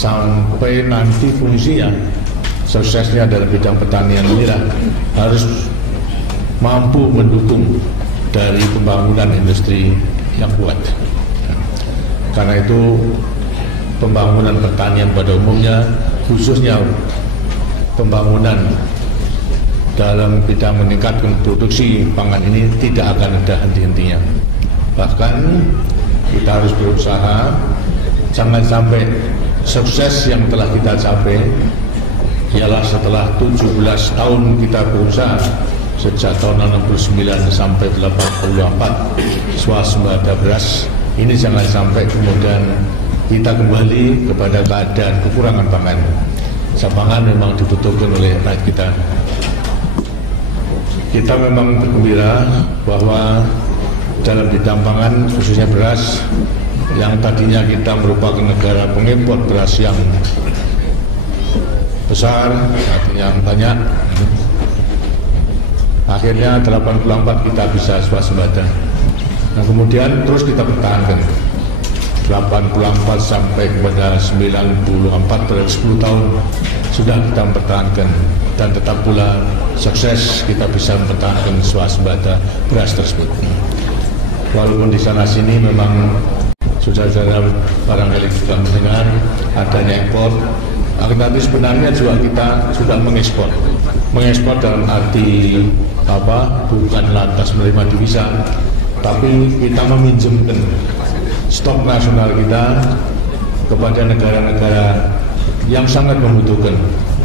sampai nanti fungsinya suksesnya dalam bidang pertanian inilah harus mampu mendukung dari pembangunan industri yang kuat. Karena itu pembangunan pertanian pada umumnya, khususnya pembangunan dalam bidang meningkatkan produksi pangan ini tidak akan ada henti-hentinya. Bahkan kita harus berusaha jangan sampai sukses yang telah kita capai ialah setelah 17 tahun kita berusaha sejak tahun 69 sampai 84 swasembada beras ini jangan sampai kemudian kita kembali kepada keadaan kekurangan pangan. Pangan memang dibutuhkan oleh rakyat kita. Kita memang bergembira bahwa dalam bidang pangan khususnya beras yang tadinya kita merupakan negara pengimpor beras yang besar, artinya banyak, akhirnya 84 kita bisa swasembada. Nah, kemudian terus kita pertahankan 84 sampai kepada 94, berarti 10 tahun sudah kita mempertahankan dan tetap pula sukses kita bisa mempertahankan swasembada beras tersebut. Walaupun di sana sini memang saudara-saudara barangkali juga mendengar adanya impor, tapi sebenarnya juga kita sudah mengekspor dalam arti bukan lantas menerima devisa, tapi kita meminjamkan stok nasional kita kepada negara-negara yang sangat membutuhkan,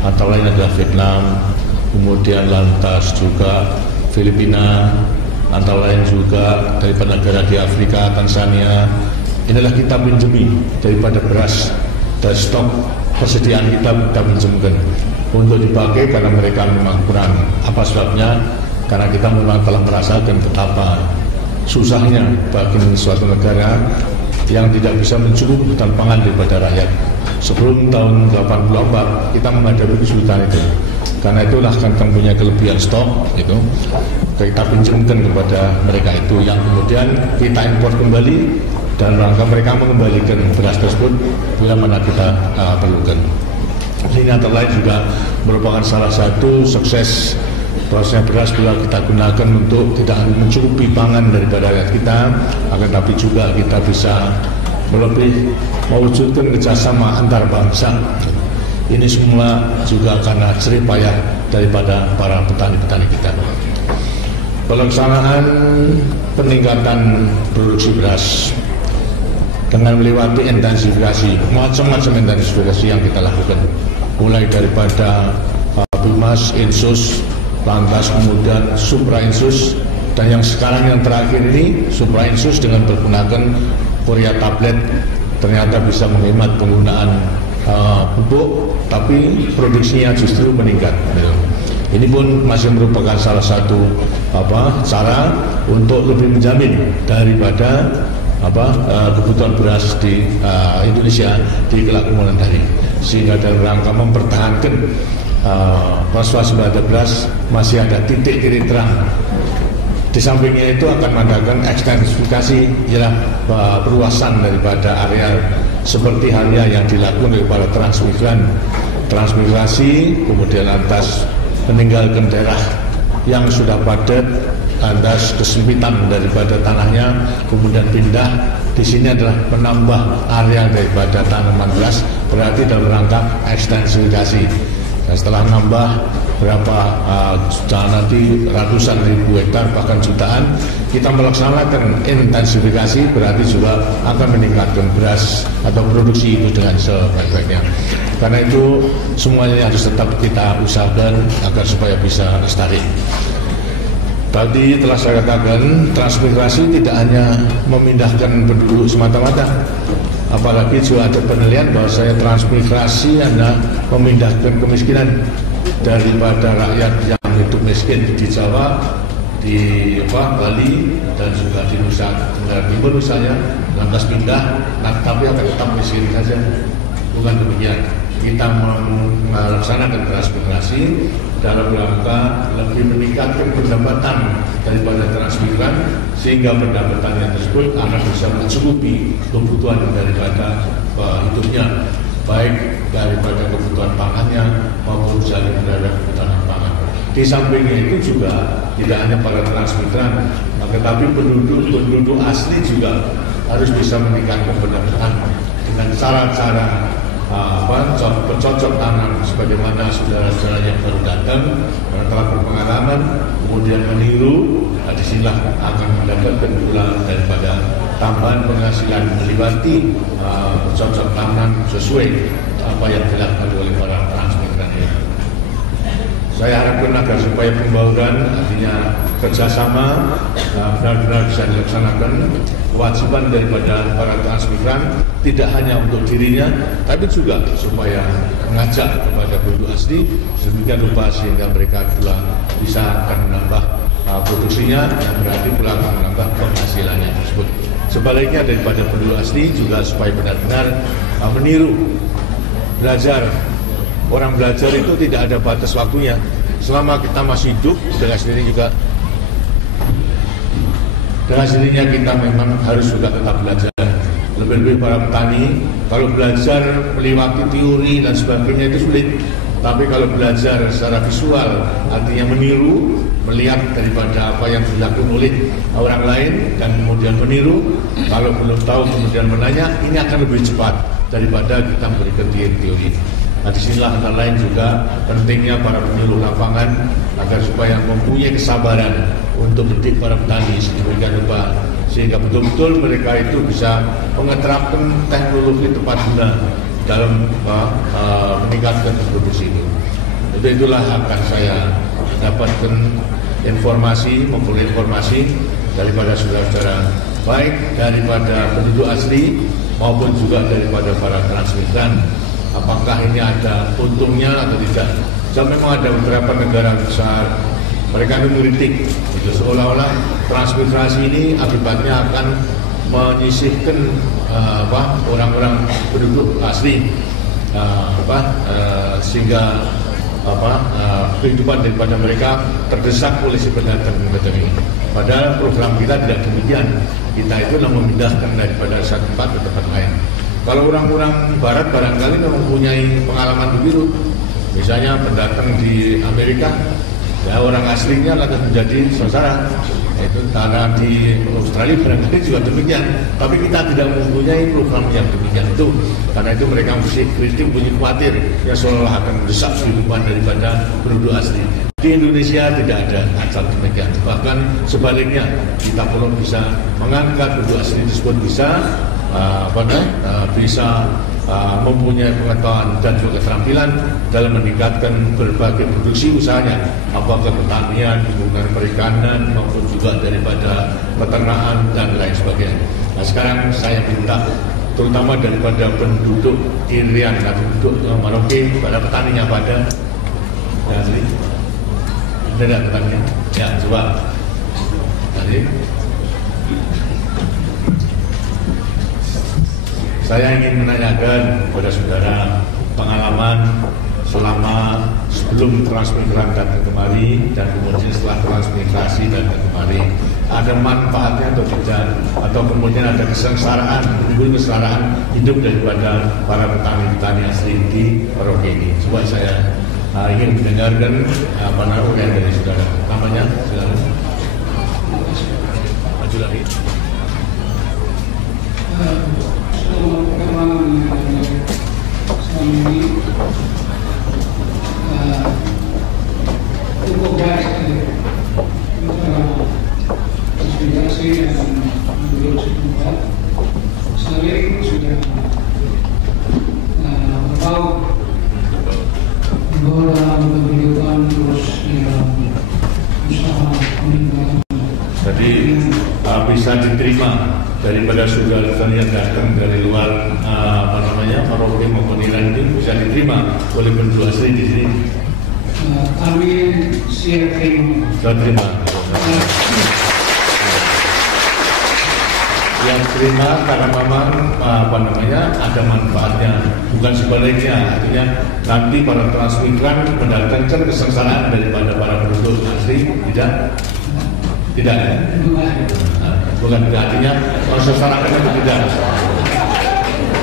antara lain adalah Vietnam, kemudian lantas juga Filipina, antara lain juga daripada negara di Afrika, Tanzania. Inilah kita pinjami daripada beras dan stok persediaan kita pinjamkan untuk dipakai karena mereka memang kurang. Apa sebabnya? Karena kita memang telah merasakan betapa susahnya bagi suatu negara yang tidak bisa mencukupi kebutuhan pangan daripada rakyat. Sebelum tahun 84 kita menghadapi kesulitan itu. Karena itulah kan punya kelebihan stok itu kita pinjamkan kepada mereka itu yang kemudian kita impor kembali dan rangka mereka mengembalikan beras tersebut bila mana kita perlukan. Ini antara lain juga merupakan salah satu sukses prosesnya beras bila kita gunakan untuk tidak mencukupi pangan daripada rakyat kita, akan tapi juga kita bisa lebih mewujudkan kerjasama antar bangsa. Ini semua juga karena jerih payah daripada para petani-petani kita. Pelaksanaan peningkatan produksi beras dengan melewati intensifikasi, macam-macam intensifikasi yang kita lakukan, mulai daripada Bimas, Insus, lantas kemudian Supra-Insus, dan yang sekarang yang terakhir ini Supra-Insus dengan menggunakan Korea tablet ternyata bisa menghemat penggunaan pupuk, tapi produksinya justru meningkat. Ini pun masih merupakan salah satu cara untuk lebih menjamin daripada kebutuhan beras di Indonesia di kelak kemudian hari, sehingga dalam rangka mempertahankan swasembada beras masih ada titik-titik terang. Di sampingnya itu akan mengadakan ekstensifikasi ialah perluasan daripada areal seperti halnya yang dilakukan oleh para transmigrasi, kemudian lantas meninggalkan daerah yang sudah padat, lantas kesempitan daripada tanahnya, kemudian pindah. Di sini adalah menambah area daripada tanaman beras, berarti dalam rangka ekstensifikasi. Dan setelah nambah berapa nanti ratusan ribu hektar bahkan jutaan, kita melaksanakan intensifikasi, berarti juga akan meningkatkan beras atau produksi itu dengan sebaik-baiknya. Karena itu semuanya harus tetap kita usahakan agar supaya bisa lestari. Tadi telah saya katakan transmigrasi tidak hanya memindahkan penduduk semata-mata, apalagi juga ada penelitian bahwa saya transmigrasi adalah memindahkan kemiskinan daripada rakyat yang hidup miskin di Jawa, di Bali, dan juga di Nusa Tenggara Timur misalnya, lantas pindah, tapi akan tetap miskin saja. Bukan demikian. Kita melaksanakan transmigrasi dalam rangka lebih meningkatkan pendapatan daripada transmigran, sehingga pendapatannya tersebut akan bisa mencukupi kebutuhan daripada hidupnya, baik Di sampingnya itu juga tidak hanya para transmigran, tetapi penduduk asli juga harus bisa meningkatkan pendapatan dengan cara-cara bercocok tanam sebagaimana saudara-saudara yang baru datang yang telah berpengalaman kemudian meniru. Disinilah akan mendapatkan pula daripada tambahan penghasilan melewati bercocok tanam sesuai apa yang dilakukan oleh para transmigran ini. Saya harapkan agar supaya pembauran artinya kerjasama benar-benar bisa dilaksanakan. Kewajiban daripada para transmigran tidak hanya untuk dirinya, tapi juga supaya mengajak kepada penduduk asli sedemikian rupa sehingga mereka pula bisa akan menambah produksinya, yang berarti pula akan menambah penghasilannya tersebut. Sebaliknya daripada penduduk asli juga supaya benar-benar meniru, belajar. Orang belajar itu tidak ada batas waktunya. Selama kita masih hidup, dengan sendirinya kita memang harus juga tetap belajar. Lebih-lebih para petani, kalau belajar melewati teori dan sebagainya itu sulit. Tapi kalau belajar secara visual, artinya meniru, melihat daripada apa yang dilakukan oleh orang lain dan kemudian meniru. Kalau belum tahu kemudian menanya, ini akan lebih cepat daripada kita memberikan teori. Nah, disinilah antara lain juga pentingnya para penyuluh lapangan agar supaya mempunyai kesabaran untuk mendidik para petani sedemikian rupa sehingga betul-betul mereka itu bisa mengeterapkan teknologi tepat guna dalam meningkatkan produksi itu. Itulah akan saya dapatkan informasi, memperoleh informasi daripada saudara-saudara baik daripada penduduk asli maupun juga daripada para transmigran. Apakah ini ada untungnya atau tidak? Jadi memang ada beberapa negara besar mereka mengkritik itu seolah-olah transmigrasi ini akibatnya akan menyisihkan orang-orang penduduk asli sehingga kehidupan daripada mereka terdesak oleh si pendatang ini. Padahal program kita tidak demikian. Kita itu memindahkan daripada satu tempat ke tempat lain. Kalau orang-orang barat barangkali mempunyai pengalaman begitu. Misalnya pendatang di Amerika, ya orang aslinya lantas menjadi saudara. Itu karena di Australia barangkali juga demikian. Tapi kita tidak mempunyai program yang demikian itu. Karena itu mereka mesti kritik, punya khawatir ya seolah akan mendesak kehidupan daripada penduduk asli. Di Indonesia tidak ada asal demikian. Bahkan sebaliknya kita perlu bisa mengangkat penduduk asli tersebut bisa mempunyai pengetahuan dan juga keterampilan dalam meningkatkan berbagai produksi usahanya, apakah pertanian, hubungan perikanan maupun juga daripada peternakan dan lain sebagainya. Nah sekarang saya minta terutama daripada penduduk Irian dan penduduk Merauke pada petaninya pada ada petaninya ya coba tadi. Saya ingin menanyakan kepada saudara pengalaman selama sebelum transmigran datang kemari dan kemudian setelah transmigrasi datang kemari, ada manfaatnya atau tidak, atau kemudian ada kesengsaraan, timbul kesengsaraan hidup daripada para petani-petani asli di Merauke ini. Coba saya ingin mendengarkan pandangan dari saudara. Namanya silakan. Maju lagi. Pengalaman selama ini cukup baik konspirasi dan menurut setempat saling sudah tahu bahwa dalam kehidupan terus usaha peningkatan. Jadi bisa diterima daripada saudara-saudara yang datang dari luar Merauke maupun Iran ini bisa diterima oleh penduduk asli di sini. Kami siap terima. Yang terima karena memang ada manfaatnya, bukan sebaliknya. Artinya nanti para transmigran mendatangkan kesengsaraan daripada para penduduk asli tidak ya? Bukan artinya kesengsaraan itu tidak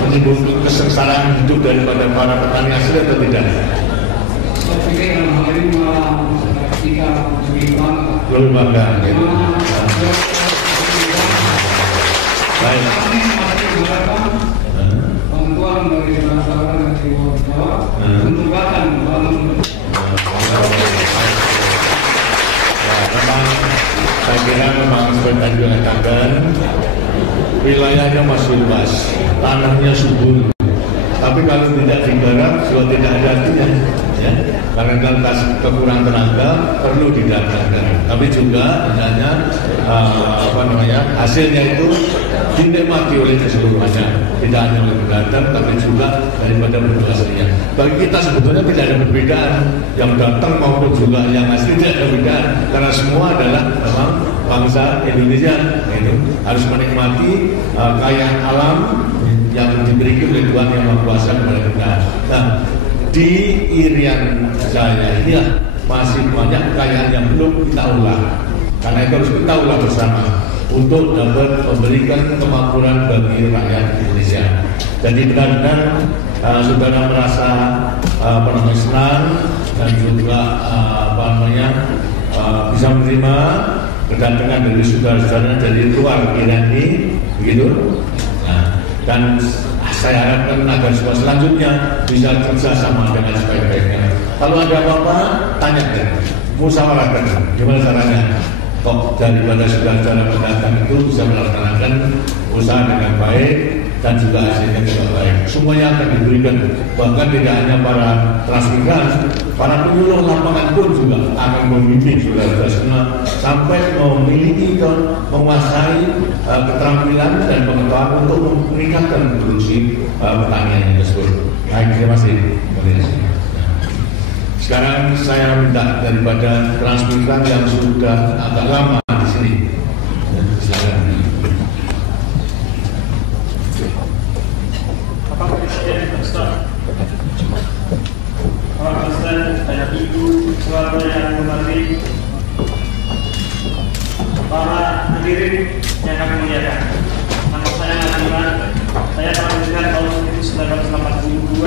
menimbulkan kesengsaraan hidup daripada para petani asli atau tidak? Saya pikir hal ini malah kita lebih bangga. Lebih bangga. Gitu. Baik. Kami masih mengharapkan bantuan dari saudara-saudara dari Jawa untuk bahkan membangun. Saya kira memang seperti yang dikatakan, wilayahnya masih luas, tanahnya subur. Tapi kalau tidak digarap, juga tidak ada artinya. Ya. Karena dalam kekurangan tenaga perlu didatangkan. Tapi juga misalnya hasilnya itu dinikmati oleh keseluruhannya, tidak hanya oleh pendatang, tapi juga daripada penduduk aslinya. Bagi kita sebetulnya tidak ada perbedaan, yang datang maupun juga yang asli tidak ada perbedaan, karena semua adalah memang bangsa Indonesia. Itu harus menikmati kekayaan alam yang diberikan oleh Tuhan Yang Maha Kuasa kepada kita. Nah, di Irian Jaya ini masih banyak kekayaan yang belum kita olah. Karena itu harus kita olah bersama untuk dapat memberikan kemakmuran bagi rakyat Indonesia. Jadi benar-benar saudara merasa senang dan juga bisa menerima kedatangan dari saudara-saudara dari luar Irian ini, begitu. Nah, dan saya harapkan agar semua selanjutnya bisa kerjasama dengan sebaik-baiknya. Kalau ada apa-apa, tanyakan, musyawarahkan, gimana caranya. Kok daripada saudara-saudara pendatang itu bisa melaksanakan usaha dengan baik dan juga hasilnya juga baik. Semuanya akan diberikan, bahkan tidak hanya para transmigran, para penyuluh lapangan pun juga akan membimbing saudara-saudara sampai memiliki menguasai keterampilan dan pengetahuan untuk meningkatkan produksi pertanian tersebut. Baik, terima kasih. Sekarang saya minta daripada transmigran yang sudah agak lama di sini. Silakan. Bapak Presiden, Bapak Presiden, dan Ibu Keluarga yang hormati, para hadirin yang kami muliakan. Nama saya Nadiman. Saya telah mendengar tahun 1982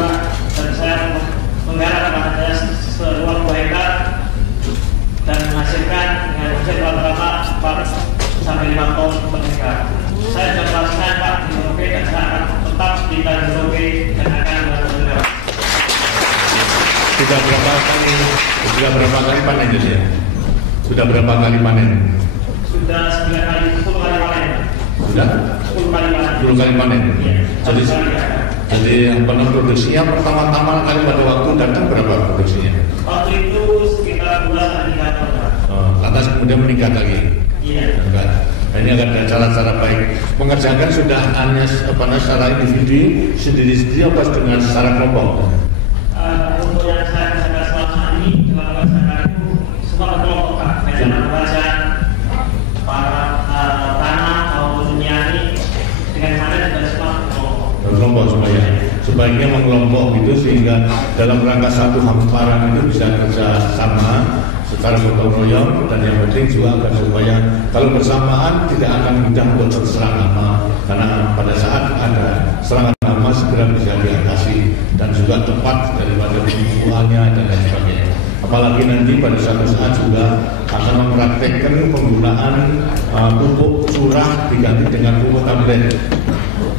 dan saya menggarap karya seluar hebat dan menghasilkan dengan hasil rata-rata 4 sampai 5 ton pernikahan. Saya sudah merasakan Pak di Merauke dan saya akan tetap di Merauke dan akan melakukan. Sudah berapa kali panen jadi ya? Sudah berapa kali panen? Sudah 10 kali panen. Sudah? 10 kali panen. 10 kali panen. Ya, jadi produksinya pertama-tama kali pada waktu datang berapa produksinya? Waktu itu sekitar 2 sampai 3 ton. Lantas kemudian meningkat lagi. Iya. Nah, ini akan ada cara-cara baik. Mengerjakan sudah hanya secara individu sendiri-sendiri apa dengan secara kelompok? Untuk yang saya kerjakan selama ini dalam kerjakan itu semua kelompok Pak. Medan membaca para tanah maupun nyari dengan mana juga semua kelompok semuanya. Sebaiknya mengelompok gitu sehingga dalam rangka satu hamparan itu bisa kerja sama secara gotong royong, dan yang penting juga agar supaya kalau bersamaan tidak akan mudah untuk terserang hama, karena pada saat ada serangan hama segera bisa diatasi dan juga tepat daripada pemukulannya dan lain sebagainya. Apalagi nanti pada suatu saat juga akan mempraktekkan penggunaan pupuk curah diganti dengan pupuk tablet.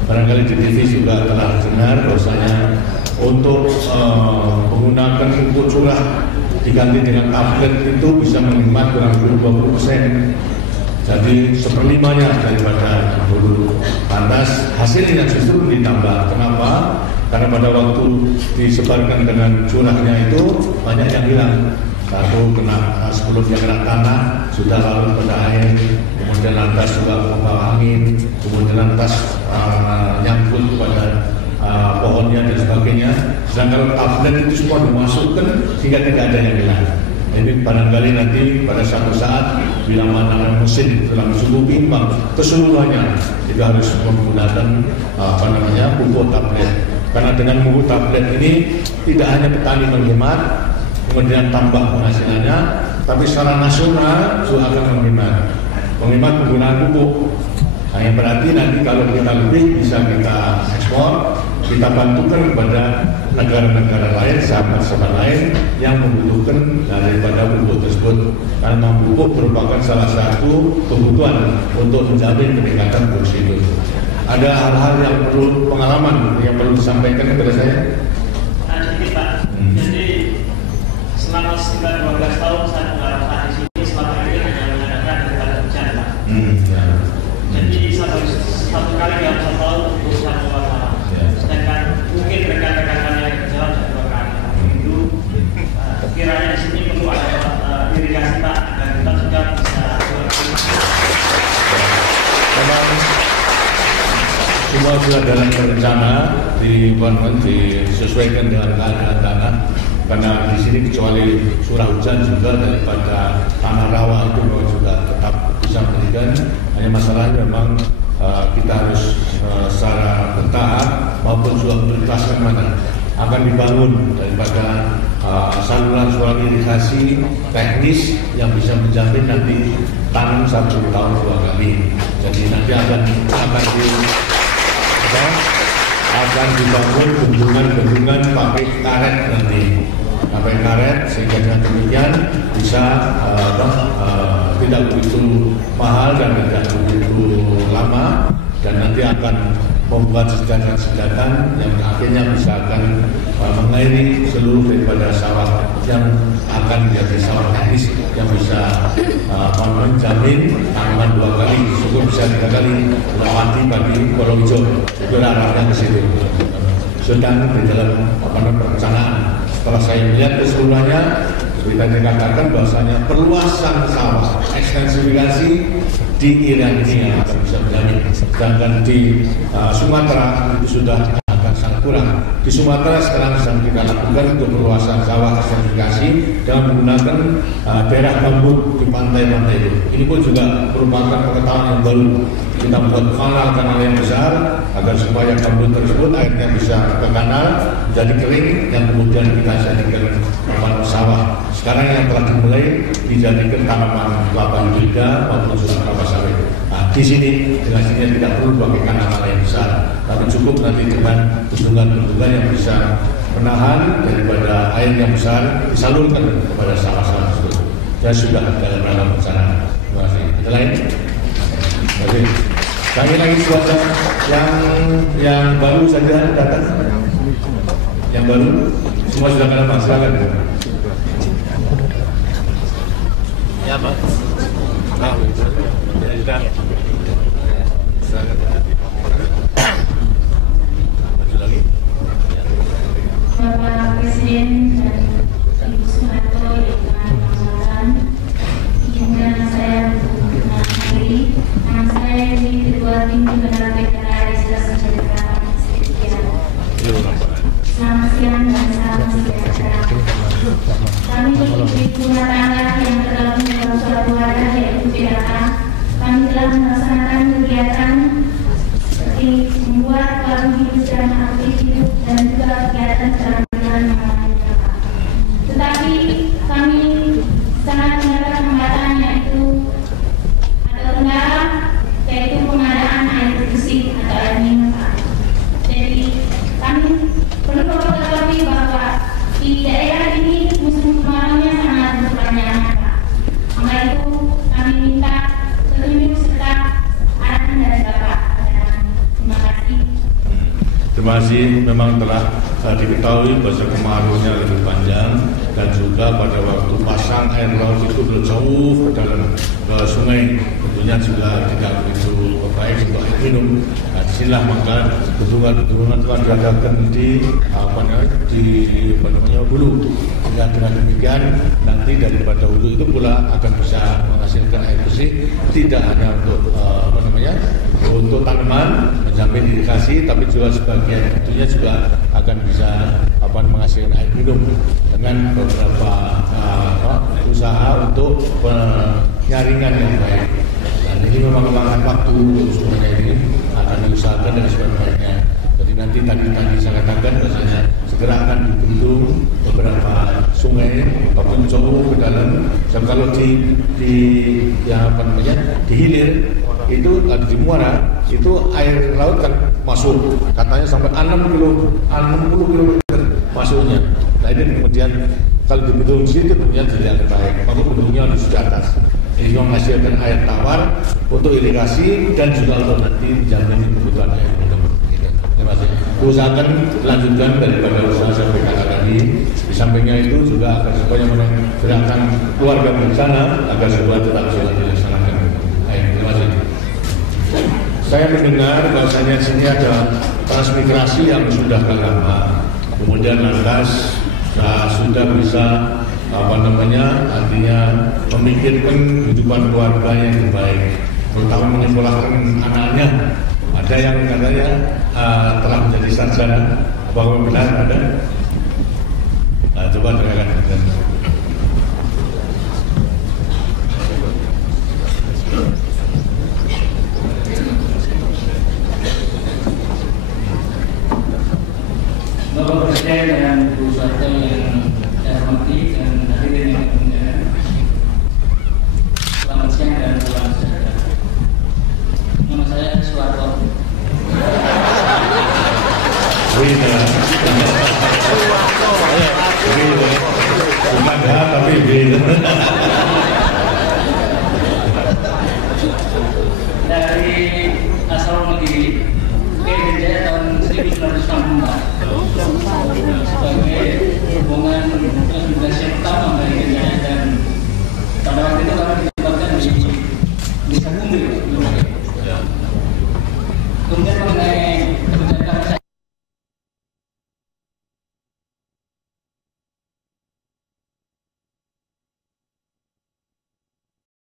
Barangkali di TV juga telah dengar bahwasanya untuk menggunakan pupuk curah diganti dengan tablet itu bisa menghemat kurang lebih 20%. Jadi 1/5-nya daripada dulu. Lantas hasilnya justru ditambah. Kenapa? Karena pada waktu disebarkan dengan curahnya itu banyak yang hilang. Satu kena sebelumnya kena tanah, sudah lalu pada air, kemudian lantas juga membawa angin, kemudian lantas nyangkut pada pohonnya dan sebagainya. Sedangkan tablet itu semua dimasukkan sehingga tidak ada yang hilang. Ini barangkali nanti pada suatu saat bila mana mesin dalam suhu imbang keseluruhannya kita harus menggunakan pupuk tablet. Karena dengan pupuk tablet ini tidak hanya petani menghemat, kemudian tambah penghasilannya, tapi secara nasional juga akan menghemat penggunaan pupuk. Nah, yang berarti nanti kalau kita lebih bisa kita ekspor kita bantukan kepada negara-negara lain, sahabat-sahabat lain yang membutuhkan daripada pupuk tersebut. Karena pupuk merupakan salah satu kebutuhan untuk menjamin peningkatan produksi itu. Ada hal-hal yang perlu pengalaman yang perlu disampaikan kepada saya? Sedikit Pak. Jadi selama sekitar 12 tahun saya menggarap di sini, selama ini hanya mengadakan daripada hujan Pak. Jadi satu kali dalam 1 tahun untuk satu masalah. Sedangkan mungkin rekan-rekan kami yang berjalan sudah 2 kali. Itu kiranya di sini perlu ada irigasi Pak, dan kita sudah bisa. Semua sudah dalam rencana disesuaikan dengan keadaan tanah, karena di sini kecuali curah hujan juga daripada tanah rawa itu juga tetap bisa berikan. Hanya masalahnya memang kita harus secara bertahap maupun juga prioritaskan mana akan dibangun daripada saluran irigasi teknis yang bisa menjamin nanti tanam 1 tahun 2 kali. Jadi nanti akan dibangun bendungan pakai karet nanti, pakai karet sehingga dengan demikian bisa tidak begitu mahal dan tidak begitu lama, dan nanti akan membuat sejajan-sejajan yang akhirnya bisa akan mengairi seluruh daripada sawah yang akan menjadi sawah teknis yang bisa menjamin tanaman 2 kali, cukup bisa 3 kali melewati bagi kolong hijau. Itu arahnya ke situ. Sedang di dalam perencanaan. Setelah saya melihat keseluruhannya, kita dikatakan bahwasanya perluasan sawah, ekstensifikasi di Irian ini yang akan bisa menjamin. Sedangkan di Sumatera itu sudah akan sangat kurang. Di Sumatera sekarang sedang kita lakukan untuk perluasan sawah ekstensifikasi dengan menggunakan daerah gambut di pantai-pantai itu. Ini pun juga merupakan pengetahuan yang baru. Kita membuat kanal-kanal yang besar agar supaya gambut tersebut airnya bisa ke kanal menjadi kering yang kemudian kita jadikan tanaman sawah. Sekarang yang telah dimulai dijadikan tanaman kelapa hibrida maupun juga kelapa sawit. Nah, di sini dengan sini tidak perlu pakai kanal yang besar, tapi cukup nanti dengan bendungan-bendungan yang bisa menahan daripada air yang besar disalurkan kepada sawah-sawah tersebut. Dan sudah dalam rangka perencanaan. Terima kasih. Ada lain? Terima kasih. Kami lagi suara yang baru saja datang. Yang baru semua sudah kena Pak, silakan. Ya Pak. Nah, ya sudah. Silakan. Maju lagi. Bapak Presiden dan Ibu Soeharto yang telah mengucapkan, izinkan saya untuk mengakhiri. Nama saya di Ketua Tim Penggerak PKK Desa Sejahtera Sekian. Selamat siang dan salam sejahtera. Kami ibu rumah tangga yang tergabung dalam suatu wadah yaitu PKK, kami telah melaksanakan kegiatan seperti membuat warung hidup dan aktif hidup dan juga kegiatan secara berjalan mengalami PKK. Tetapi kami sangat mendapat hambatan yaitu ada kendala, yaitu pengadaan air bersih atau air minum. Jadi kami perlu ketahui bahwa di daerah ini musim kemaraunya sangat berkepanjangan. Maka itu kami minta petunjuk serta arahan dari Bapak. Terima kasih. Terima kasih. Memang telah diketahui bahwa kemaraunya lebih panjang dan juga pada waktu pasang air laut itu sudah jauh ke dalam sungai, tentunya juga tidak begitu baik untuk air minum. Nah, disinilah maka bendungan-bendungan telah diadakan di hulu. Dan dengan demikian nanti daripada hulu itu pula akan bisa menghasilkan air bersih, tidak hanya untuk tanaman menjamin irigasi, tapi juga sebagian tentunya juga akan bisa menghasilkan air minum dengan beberapa usaha untuk penyaringan yang baik. Dan ini memang memakan waktu untuk semuanya ini akan diusahakan dan sebagainya. Jadi nanti tadi saya katakan bahwasanya segera akan dibendung beberapa sungai ataupun jauh ke dalam. Dan kalau di hilir itu di Muara itu air laut kan masuk katanya sampai 60 kilometer masuknya. Nah ini kemudian kalau di bendung situ kemudian tidak baik, maka bendungnya harus di atas. Ini menghasilkan air tawar untuk irigasi dan juga untuk nanti menjamin kebutuhan air minum. Terima kasih. Usahakan lanjutkan daripada usaha SPKK tadi. Di sampingnya itu juga akan supaya gerakan keluarga berencana agar semua tetap bisa dilaksanakan. Terima kasih. Saya mendengar bahwasanya sini ada transmigrasi yang sudah lama, kemudian lantas sudah bisa artinya memikirkan kehidupan keluarga yang baik, terutama menyekolahkan anaknya. Ada yang katanya telah menjadi sarjana, bahwa benar ada. Coba dengarkan. Bapak Presiden dan Bu Soeharto yang saya hormati dan hadirin yang berbahagia. Selamat siang dan salam sejahtera. Nama saya Soeharto. Bukan dah tapi beda. Dari asal Kediri, Jaya tahun 1964 sebagai hubungan transmigrasi pertama dari Jaya, dan pada waktu itu kami ditempatkan di Desa Bumbu. Kemudian mengenai